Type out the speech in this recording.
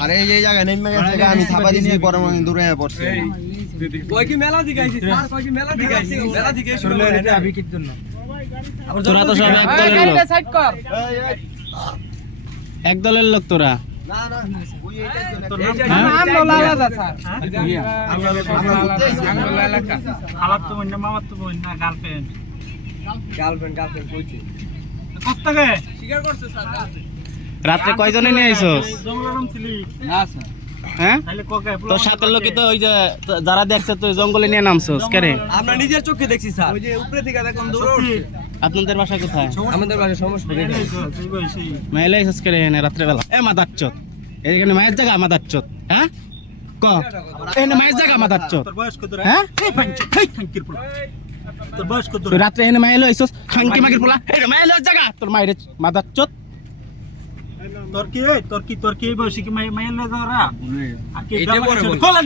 আরে এই জায়গায় নেমে গেছে আমি থাবা দিছি পরে দূরে পড়ছে কই কি মেলা দিগাইছি স্যার কই কি মেলা দিগাইছি মেলা দিগাই শুরু করে এটা আবিকির জন্য তোরা তো সব এক দলের লোক সাইড কর এক দলের লোক তোরা না না ওই এইটার জন্য তোর নাম লোলালা দা স্যার আমরা এলাকা খালাত তো বন্যা মামাত তো বন্যা গার্লফ্রেন্ড গার্লফ্রেন্ড কইছে কষ্টকে স্বীকার করছে স্যার রাতে কয়জনে নিয়ে আইছস জঙ্গলরম ছিলি না স্যার হ্যাঁ তাহলে কোকে তোর সাথে লোকই তো ওই যে যারা দেখছে তুই জঙ্গলে নিয়ে নামছস কেরে আমরা নিজের চোখে দেখছি স্যার ওই যে উপরে থেকে দেখুন দৌড় উঠছে আপনাদের বাসা কোথায় আমাদের বাসা সমস্যা মেলে আইছস কেরে এনে রাত্রে বেলা এ মাদাচ্চত এইখানে মায়ের জায়গা মাদাচ্চত হ্যাঁ ক এনে মায়ের জায়গা মাদাচ্চত তোর বয়স কত রে হ্যাঁ এই পাঞ্চে এই খাঙ্কির পোলা তোর বয়স কত তুই রাত্রে এনে মাইলো আইছস খাঙ্কি মাগির পোলা এনে মাইলো জায়গা তোর মায়ের মাদাচ্চত তোর কি এই বয়সী কি মাইল না যাওয়া আর কি এটা পরে বল। খোলা